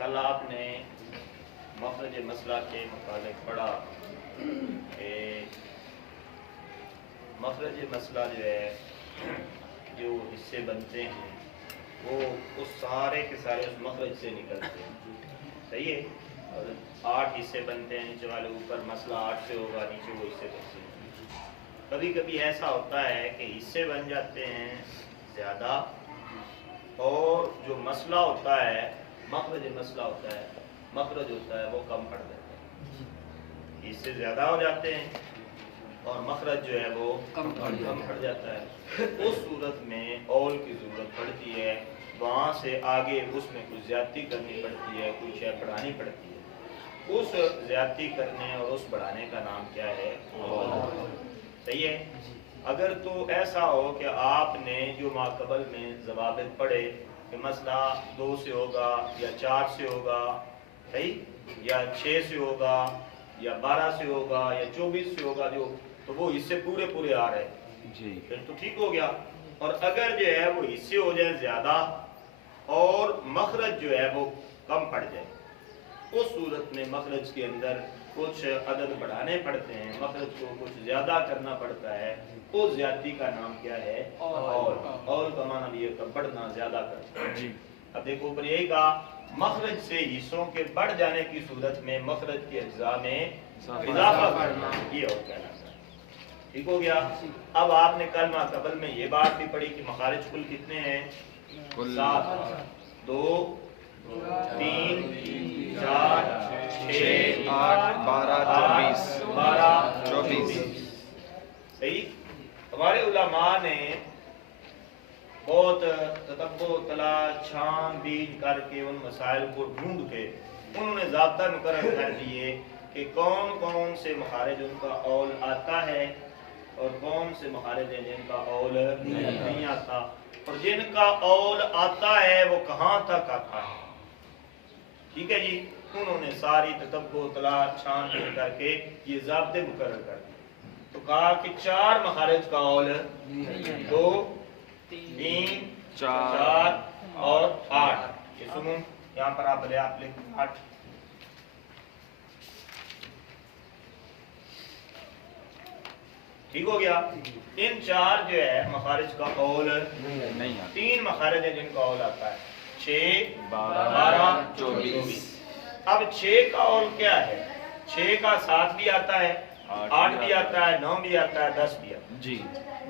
कल आपने मखरज मसला के मुताबिक पढ़ा कि मखरज मसला जो है जो हिस्से बनते हैं वो उस सारे के सारे उस मखरज से निकलते हैं। सही है। और 8 हिस्से बनते हैं, नीचे वाले ऊपर मसला 8 से होगा, नीचे वो हिस्से बनते हैं। कभी कभी ऐसा होता है कि हिस्से बन जाते हैं ज़्यादा और जो मसला होता है मखरज मसला होता है, मखरज होता है वो कम पड़ जाता है। हिस्से ज़्यादा हो जाते हैं और मखरज जो है वो कम पड़ जाता है। उस सूरत में औल की ज़रूरत पड़ती है, वहाँ से आगे उसमें कुछ ज़्यादती करनी पड़ती है, कुछ शय बढ़ानी पड़ती है। उस ज़्यादती करने और उस बढ़ाने का नाम क्या है? औल। सही है। अगर तो ऐसा हो कि आपने जो माकबल में ज़वाबित पढ़े कि मसला 2 से होगा या 4 से होगा, सही, या 6 से होगा या 12 से होगा या 24 से होगा, जो तो वो हिस्से पूरे पूरे आ रहे जी, फिर तो ठीक हो गया। और अगर जो है वो हिस्से हो जाए ज़्यादा और मखरज जो है वो कम पड़ जाए, उस सूरत में मखरज के अंदर कुछ अदद बढ़ाने पड़ते हैं, मखरज को कुछ ज़्यादा करना पड़ता है। उस ज़्यादती का नाम क्या है? और का माना भी है बढ़ना, ज़्यादा करना जी। अब देखो ऊपर यही कहा, मखरज से हिस्सों के बढ़ जाने की सूरत में मखरज के अज्जा में इजाफा करना, ये और कहलाता है। ठीक हो गया। अब आपने कल माकबल में ये बात भी पढ़ी कि मखारिज कुल कितने हैं? 7, 2, 3, 4, 6, 8, 12, 24। सही। हमारे उलमा ने बहुत ततब्बो तला छानबीन करके उन मसाइल को ढूंढ के उन्होंने ज़ाब्ता मुकर्रर कर दिए कि कौन कौन से मखारिज उनका औल आता है और कौन से मखारिज हैं जिनका औल नहीं आता, और जिनका औल आता है वो कहाँ तक आता है। ठीक है जी। उन्होंने सारी ततब्बो तला छानबीन करके ये ज़ाब्ते मुकर्रर कर दिए। तो कहा कि 4 मखारिज का औल 2, 3, 4 और 8। ये सुनो, यहाँ पर आप लिख 8। ठीक हो गया। इन 4 जो है मखारिज का औल नहीं आता। 3 मखारिज है जिनका औल आता है, 6, 12, 24। अब 6 का औल क्या है? 6 का 7 भी आता है, 8 भी आता है, 9 भी आता है, 10 भी आता है जी।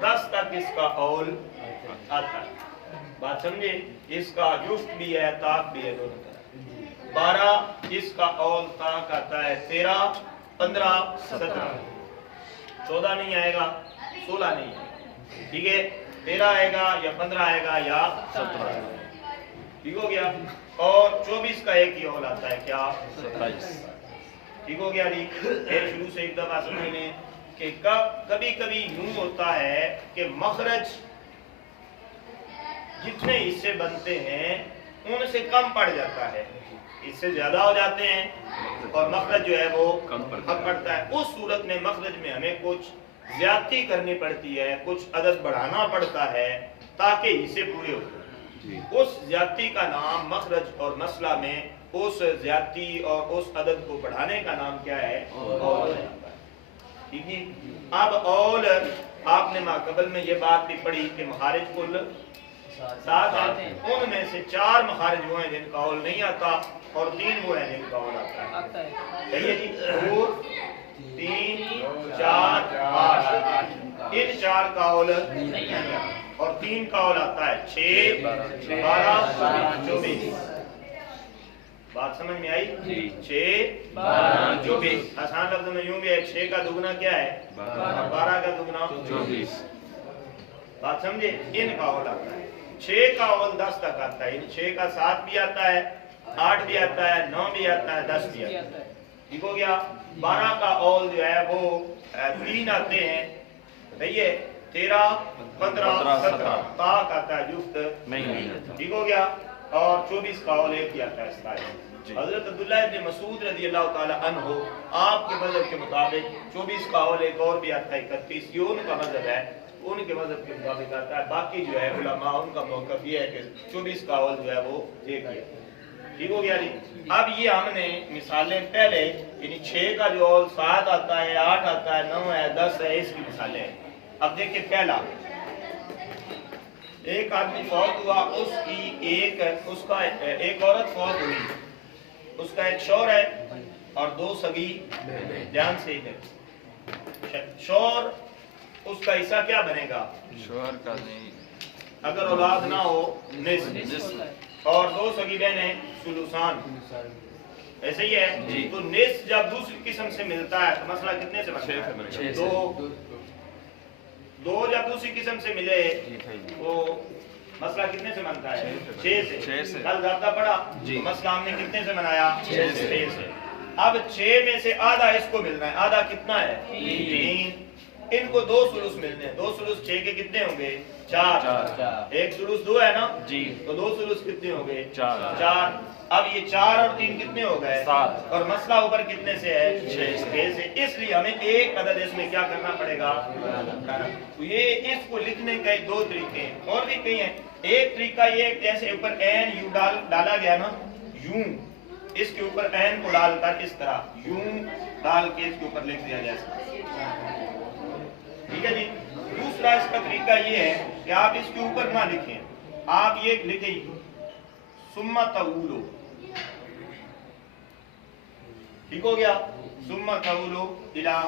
10 तक इसका औल आता है। बात समझे? इसका जुफ्त भी है, ताक भी है, दोनों तरह। 12 इसका औल ताक आता है, 13, 15, 17। 14 नहीं आएगा, 16 नहीं आएगा। ठीक है। 13 आएगा या 15 आएगा या 17। ठीक हो गया। और 24 का एक ही औल आता है, क्या? 27। ठीक हो गया जी। शुरू से एक दफा समझ लें कि कभी कभी यूं होता है कि मखरज जितने हिस्से बनते हैं उनसे कम पड़ जाता है, इससे ज्यादा हो जाते हैं और मखरज जो है वो कम पड़ता है। उस सूरत में मखरज में हमें कुछ ज्यादती करनी पड़ती है, कुछ अदद बढ़ाना पड़ता है ताकि हिस्से पूरे हो। उस ज्यादती का नाम मखरज और मसला में उस ज्यादती और उस अदद को बढ़ाने का नाम क्या है? औल। ठीक है। अब औल आपने माकबल में ये बात भी पढ़ी कि मखारिज कुल 7 आते हैं, उनमें से 4 मखारिज वो हैं जिनका औल नहीं आता और 3 वो हैं जिनका औल आता है। सही है जी। 2, 3, 4, 8। इन 4 का औल नहीं आता और 3 का औल आता है, 6, 12, 24। बात समझ में आई? 6, 12, 24। आसान लफ्ज में यूं भी है, 6 का दुगना क्या है? 12 का दुगना 24। बात समझे? इनका औल आता है। 6 का औल 10 तक आता है, 6 का 7 भी आता है, 8 भी आता है, 9 भी आता है, 10 भी आता है। ठीक हो गया। 12 का औल जो है वो 3 आते हैं, सही है, 13, 15, 17 ताक आता है, जुफ्त नहीं। ठीक हो गया। और 24 का औल एक ही आता है। हजरत अब्दुल्ला इब्न मसूद रज़ी अल्लाह ताला अन्हु आपके मज़हब के मुताबिक 24 का औल एक और भी आता है, 31। ये उनका मज़हब है, उनके मज़हब के मुताबिक आता है। बाकी जो है उलमा उनका मौक़िफ़ ये है कि 24 का औल जो है वो एक ही है। ठीक हो गया जी। अब ये हमने मिसालें पहले यानी 6 का जो 7 आता है, 8 आता है, 9 है, 10 है, इसकी मिसालें हैं। अब देखिए पहला, एक आदमी फौत हुआ, उसका एक औरत फौत हुई, उसका एक शौहर है और 2 सगी। ध्यान से है, शौहर उसका हिस्सा क्या बनेगा? शौहर का नहीं, अगर औलाद ना हो निस्फ, और 2 सगी बहनें सुलुसान। ऐसे ही है। तो निस्फ जब दूसरी किस्म से मिलता है तो मसला कितने से बनता है? 2 जब दूसरी किस्म से मिले तो मसला कितने से बनता है? 6 से। कल ज्यादा पड़ा तो मसला हमने कितने से बनाया? 6 से। अब 6 में से आधा इसको मिलना है, आधा कितना है? 3। इनको 2 सुलुस मिलने हैं, 2 सुलुस 6 के कितने होंगे? 4। एक सुलुस 2 है ना जी, तो 2 सुलुस कितने हो गए? 4। अब ये 4 और 3 कितने हो गए? 7। और मसला ऊपर कितने से है? 6 से। इसलिए हमें एक अदद इसमें क्या करना पड़ेगा? तो ये इसको लिखने के 2 तरीके हैं, और भी कई हैं। एक तरीका ये, जैसे ऊपर एन यू डाला गया ना, यूं इसके ऊपर एन को डालकर इस तरह यूं डाल के इसके ऊपर लिख दिया जाए, ठीक है जी। दूसरा इसका तरीका ये है कि आप इसके ऊपर ना लिखें, आप ये लिखें सुम्मा तऊलो, ठीक हो गया? सुम्मा तऊलो इला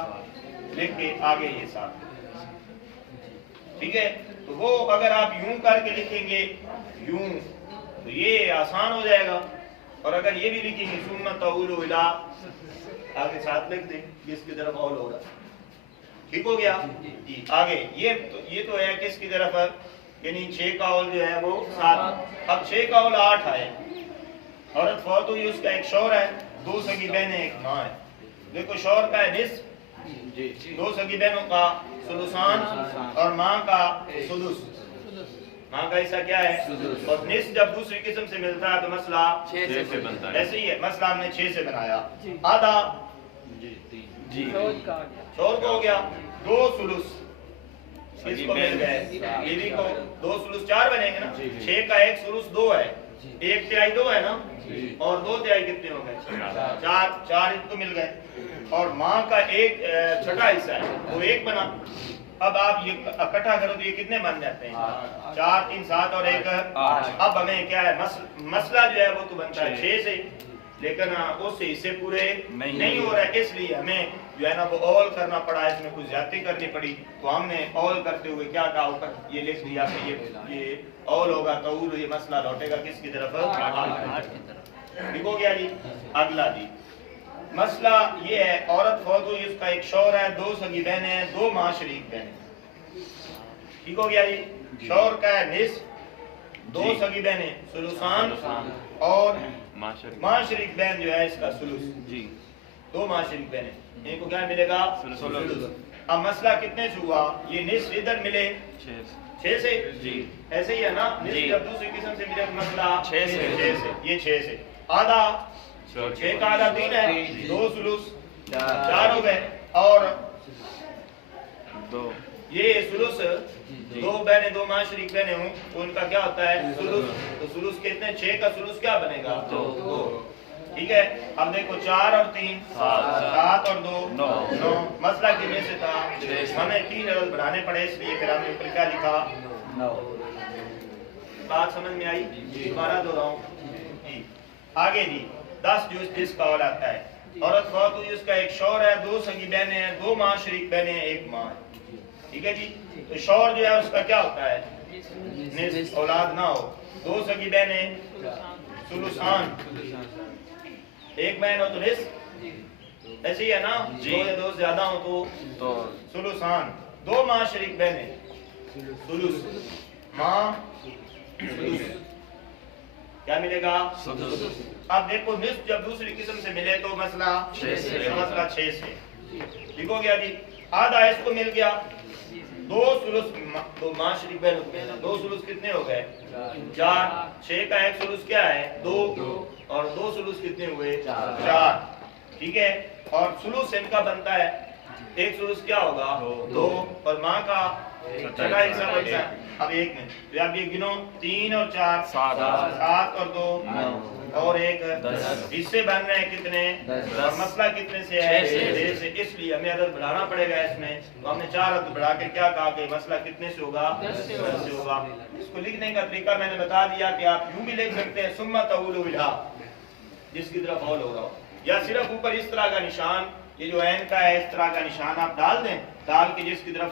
लिख के आगे ये साथ, ठीक है। तो वो अगर आप यूं करके लिखेंगे यूं तो ये आसान हो जाएगा, और अगर ये भी लिखेंगे सुम्मा तऊलो इला आगे साथ लिख दें, किसकी तरफ ऑल होगा, ठीक हो गया जी। आगे ये तो है किसकी तरफ, यानी 6 का औल जो है वो 7। अब 6 का औल 8 है। औरत फौत हुई, उसका एक शौहर है, 2 सगी बहनें, एक माँ है। देखो शौहर का है निस्फ, 2 सगी बहनों का सुलुसान और माँ का सुलुस। माँ का हिस्सा क्या है? और निस्फ जब दूसरी किस्म से मिलता है तो मसला 6 से बनता है। ऐसे ही है, मसला हमने 6 से बनाया। आधा जी शौहर को हो गया, 2 सुलुस इसको मिल गए, बीवी को 2 सुलुस 4 बनेंगे ना। 6 का 1 सुलुस 2 है, 1 तिहाई 2 है ना, और 2 तिहाई कितने हो गए? 4 इसको मिल गए। और माँ का एक छठा हिस्सा है वो 1 बना। अब आप ये इकट्ठा करो तो ये कितने बन जाते हैं? 4 3 7 और 1 8। अब हमें क्या है, मसला जो है वो तो बनता है 6 से, लेकिन उससे हिस्से पूरे नहीं हो रहा है, इसलिए हमें जो है ना वो ऑल करना पड़ा, इसमें कुछ ज्यादती करनी पड़ी। तो हमने ऑल करते हुए क्या कहा, ऊपर ये लिख दिया कि ये ऑल होगा तो ये मसला लौटेगा किसकी तरफ? 8 की तरफ, ठीक हो गया जी। अगला जी मसला ये है, औरत फौत हुई, उसका एक शौहर है, 2 सगी बहनें हैं, 2 माँ शरीक बहनें, ठीक हो गया जी। शौहर का है निस्फ, 2 सगी बहनें सुलुसान, और माँ शरीक बहन जो है इसका सुलुस जी। 2 माँ शरीक बहनें, इनको क्या मिलेगा? सुलुस। अब मसला कितने से हुआ? ये निस्फ इधर मिले 6 से जी, ऐसे ही है ना। निस्फ जब दूसरी किस्म से मिले तो मसला 6 से, ये 6 से। आधा 6 का आधा 3 है, 2 सुलुस 4 हो गए, और 2 ये सुलुस 2 बहनें 2 माँ शरीक बहनें हूँ तो उनका क्या होता है? सुलुस। तो सुलुस कितने? 6 का सुलुस क्या बनेगा? 2, ठीक है। अब देखो 4 और 3 7 और 2 9। मसला कितने से था? हमें 3 अदद बढ़ाने पड़े, इसलिए फिर हमने ऊपर क्या लिखा? 9। बात समझ में आई? दोबारा दोहराऊं जी। आगे जी 10 जो जिसका औल आता है, औरत फौत हुई, उसका एक शौहर है, 2 सगी बहनें हैं, 2 माँ शरीक बहनें हैं, 1 माँ है, ठीक है जी। तो शौहर जो है उसका क्या होता है? निस्फ, औलाद ना हो, 2 सगी बहनें सुलुसान, 1 बहन हो तो निस्फ, ऐसे ही है ना। 2 या 2 से ज्यादा हो तो सुलुसान, 2 माँ शरीक बहनें सुलुस, माँ सुलुस, क्या मिलेगा? अब देखो निस्फ जब दूसरी किस्म से मिले तो मसला 6 से, ठीक हो गया जी। आधा इसको मिल गया, 2 सुलुस, 2 माँ शरीक बहन, 2 सुलुस कितने हो गए? 4। 6 का 1 सुलुस क्या है? 2, और 2 सुलुस कितने हुए? 4, ठीक है। और सुलुस इनका बनता है, 1 सुलुस क्या होगा? 2, और माँ का छठा हिस्सा बनता है। अब 1 में तो आप ये गिनो, 3 और 4 7 और 2 9, और اور ایک حصے بن رہے ہیں کتنے، اور مسئلہ کتنے سے ہے، 6 سے، اس لیے ہمیں عدد بڑھانا پڑے گا اس میں، تو ہم نے 4 عدد بڑھا کے کیا کہا کہ مسئلہ کتنے سے ہوگا، 10 سے ہوگا۔ اس کو لکھنے کا طریقہ میں نے بتا دیا کہ آپ یوں بھی لکھ سکتے ہیں ثم تؤول الى، جس کی طرف فعول ہو رہا ہو، یا صرف اوپر اس طرح کا نشان، یہ جو عین کا ہے اس طرح کا نشان آپ ڈال دیں، ڈال کے جس کی طرف